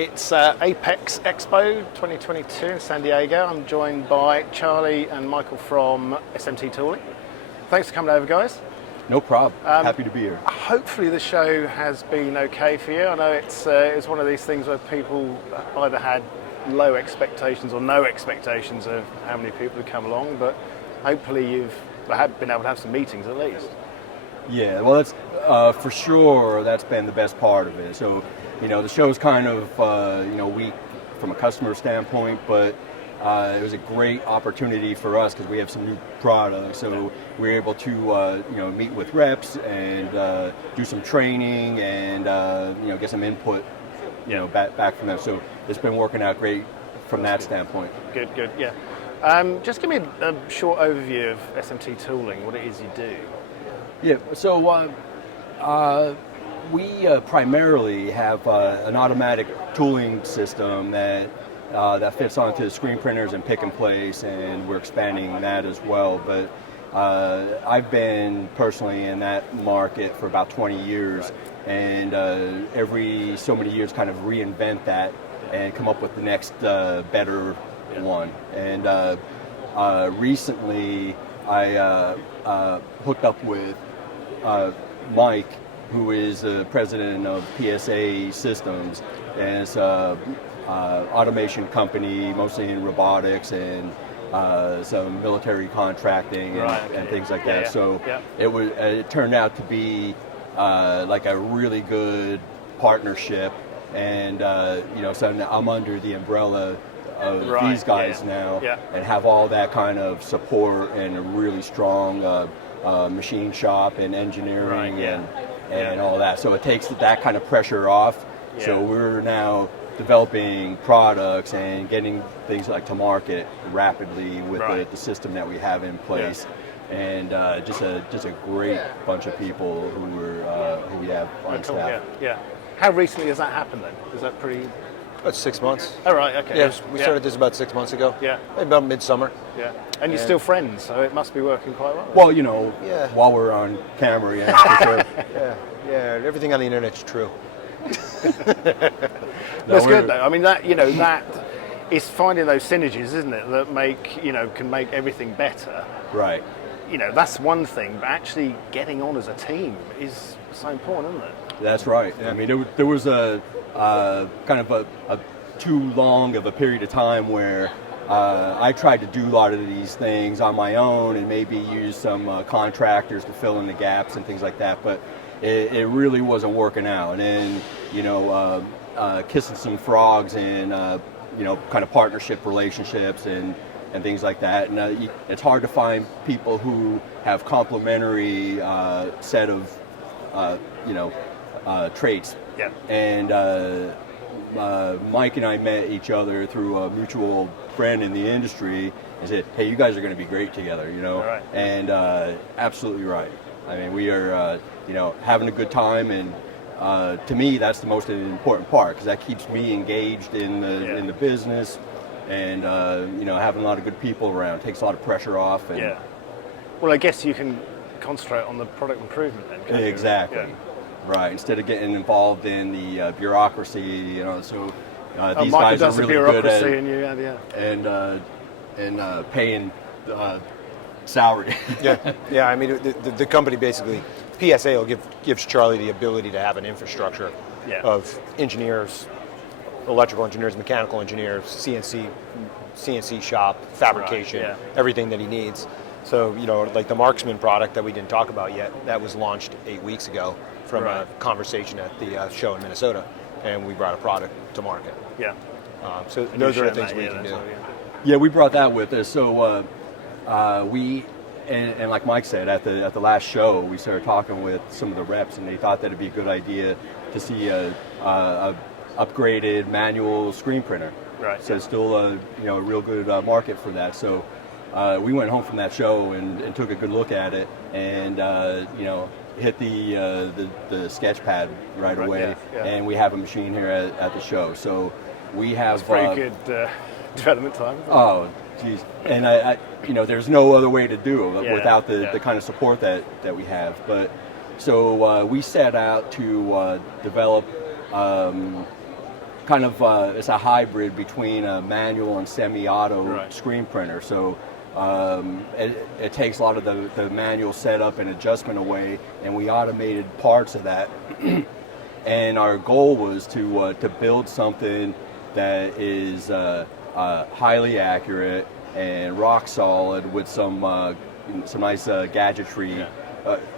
It's Apex Expo 2022 in San Diego. I'm joined by Charlie and Michael from SMT Tooling. Thanks for coming over, guys. No problem. Happy to be here. Hopefully the show has been okay for you. I know it's one of these things where people either had low expectations or no expectations of how many people would come along, but hopefully you've been able to have some meetings at least. Yeah, well, that's for sure. That's been the best part of it. So, the show's kind of weak from a customer standpoint, but it was a great opportunity for us because we have some new products. So we were able to meet with reps and do some training and get some input back from them. So it's been working out great from that standpoint. Good, yeah. Just give me a short overview of SMT Tooling, what it is you do. Yeah, so we primarily have an automatic tooling system that fits onto screen printers and pick and place, and we're expanding that as well. But I've been personally in that market for about 20 years, and every so many years kind of reinvent that and come up with the next better one. And recently I hooked up with Mike, who is the president of PSA Systems, and it's an automation company, mostly in robotics and some military contracting and things like that. So it turned out to be like a really good partnership, and so now I'm under the umbrella of these guys now, and have all that kind of support and a really strong machine shop and engineering and all that. So it takes that kind of pressure off. Yeah. So we're now developing products and getting things like to market rapidly with the system that we have in place. Yeah. And just a great bunch of people who we have on staff. Yeah. How recently has that happened then? Is that pretty? About 6 months. Oh, right, okay. Yeah, we started this about 6 months ago. Yeah. About midsummer. Yeah. And you're still friends, so it must be working quite well. Well, while we're on camera, for sure. Yeah, everything on the internet's true. That's good though. I mean, that is finding those synergies, isn't it, that can make everything better. Right. That's one thing, but actually getting on as a team is so important, isn't it? That's right. Yeah. I mean, there was a kind of a too long of a period of time where I tried to do a lot of these things on my own and maybe use some contractors to fill in the gaps and things like that, but it really wasn't working out. And then, kissing some frogs and, kind of partnership relationships and things like that. And it's hard to find people who have complementary set of, traits. Yeah. And Mike and I met each other through a mutual friend in the industry and said, hey, you guys are going to be great together, Right. And absolutely right. I mean, we are, having a good time, and to me, that's the most important part because that keeps me engaged in the business, and having a lot of good people around takes a lot of pressure off. And, well, I guess you can concentrate on the product improvement then. Can't exactly. You? Yeah. Right. Instead of getting involved in the bureaucracy, so these Michael guys are really good at and paying salary. Yeah. I mean, the company basically, PSA gives Charlie the ability to have an infrastructure of engineers, electrical engineers, mechanical engineers, CNC shop, fabrication, everything that he needs. So, like the Marksman product that we didn't talk about yet, that was launched 8 weeks ago from a conversation at the show in Minnesota, and we brought a product to market. Yeah. So those are the things we can do. Yeah, we brought that with us. So we, and like Mike said, at the last show, we started talking with some of the reps, and they thought that it'd be a good idea to see a upgraded manual screen printer. Right. So it's still a real good market for that. So we went home from that show and took a good look at it, and hit the sketch pad right away, and we have a machine here at the show. So we have that's pretty good development time. Oh, geez, and I there's no other way to do it without the kind of support that we have. But so we set out to develop kind of it's a hybrid between a manual and semi-auto screen printer. So it takes a lot of the manual setup and adjustment away, and we automated parts of that. And our goal was to build something that is highly accurate and rock solid with some nice gadgetry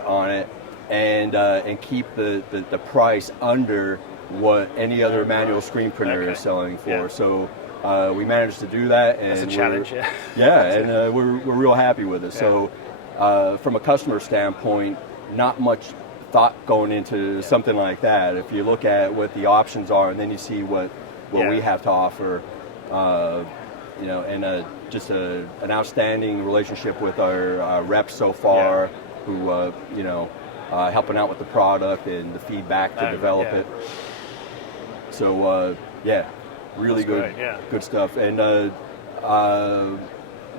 on it, and keep the price under what any other manual screen printer is selling for. Yeah. So we managed to do that, and that's a challenge. And we're real happy with it. Yeah. So from a customer standpoint, not much thought going into something like that. If you look at what the options are, and then you see what we have to offer, and just an outstanding relationship with our reps so far, who helping out with the product and the feedback to develop it. So really good stuff. And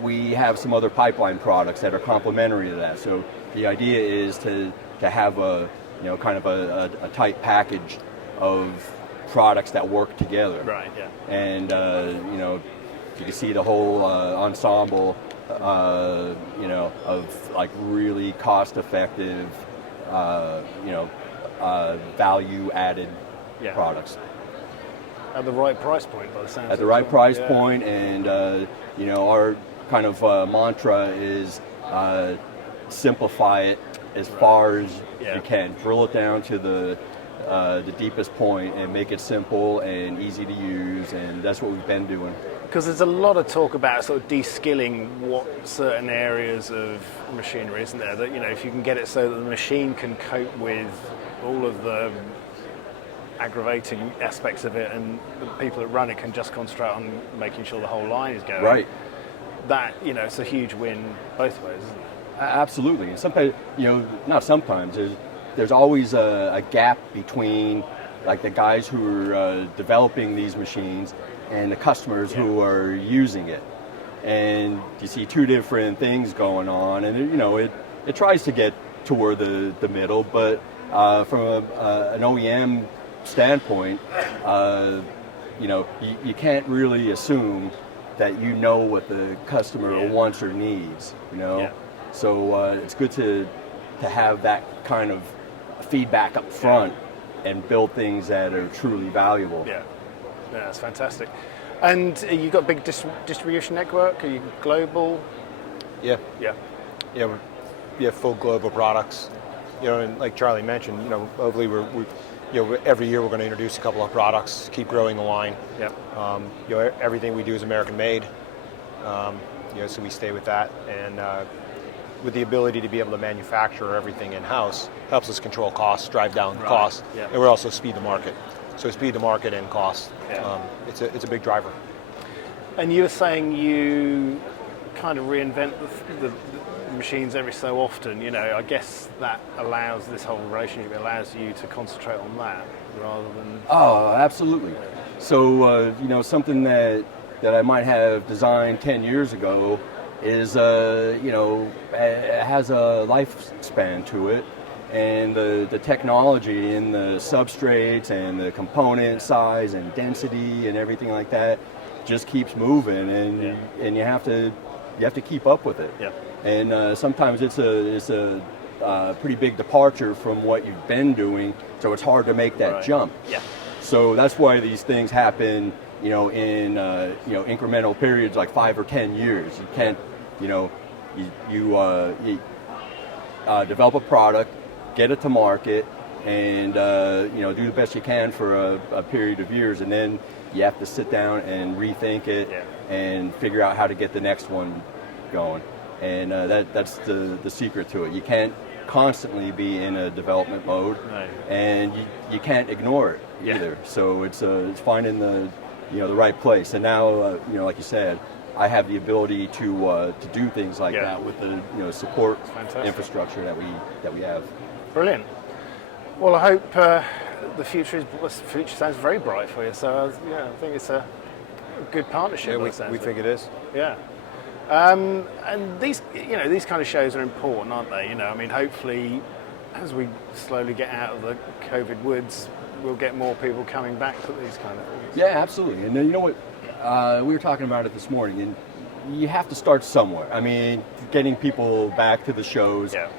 we have some other pipeline products that are complementary to that. So the idea is to have a tight package of products that work together. Right. Yeah. And you can see the whole ensemble, of like really cost-effective, value-added products. At the right price point, by the sounds. At the right price point, and our kind of mantra is simplify it as far as you can. Drill it down to the deepest point and make it simple and easy to use, and that's what we've been doing. Because there's a lot of talk about sort of de-skilling what certain areas of machinery, isn't there? That if you can get it so that the machine can cope with all of the aggravating aspects of it, and the people that run it can just concentrate on making sure the whole line is going. Right. That it's a huge win both ways, isn't it? Absolutely. And sometimes, not sometimes. There's always a gap between like the guys who are developing these machines and the customers who are using it. And you see two different things going on, and it tries to get toward the middle, but from an OEM standpoint, you can't really assume that what the customer wants or needs, So it's good to have that kind of feedback up front and build things that are truly valuable. Yeah, that's fantastic. And you've got a big distribution network? Are you global? Yeah, we have full global products. And like Charlie mentioned, hopefully we every year we're going to introduce a couple of products, keep growing the line. Yeah. Everything we do is American made. So we stay with that, and with the ability to be able to manufacture everything in-house helps us control costs, drive down costs, and we're also speed to market. So speed to market and cost, it's a big driver. And you were saying you kind of reinvent the machines every so often. I guess that allows this whole relationship, allows you to concentrate on that rather than... Oh, absolutely. So, something that I might have designed 10 years ago is, it has a lifespan to it, and the technology in the substrates and the component size and density and everything like that just keeps moving, and you have to keep up with it. Yeah. And sometimes it's a pretty big departure from what you've been doing, so it's hard to make that jump. Yeah. So that's why these things happen, in incremental periods like 5 or 10 years. You can't, you develop a product, get it to market, and do the best you can for a period of years, and then you have to sit down and rethink it and figure out how to get the next one going. And that's the secret to it. You can't constantly be in a development mode, and you can't ignore it either. So it's finding the right place. And now, like you said, I have the ability to do things like that with the support infrastructure that we have. Brilliant. Well, I hope the future sounds very bright for you. So I think it's a good partnership. Yeah, we think it is. Yeah. And these kind of shows are important, aren't they? Hopefully, as we slowly get out of the COVID woods, we'll get more people coming back to these kind of Yeah, absolutely. And then, you know what, we were talking about it this morning, and you have to start somewhere. I mean, getting people back to the shows. Yeah.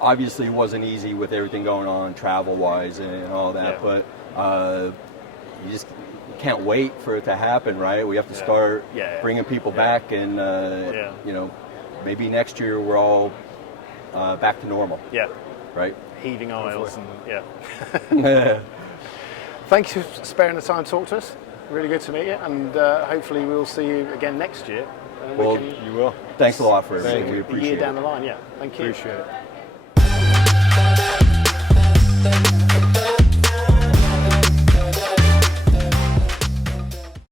Obviously, it wasn't easy with everything going on travel-wise and all that, but you just can't wait for it to happen, right? We have to start bringing people back, and you know, maybe next year we're all back to normal. Yeah. Right. Heaving aisles and Thank you for sparing the time to talk to us. Really good to meet you, and hopefully we'll see you again next year. And Well, You will. thanks a lot for everything. Thank We you. a appreciate year it. down the line. Yeah. Thank you. Appreciate it.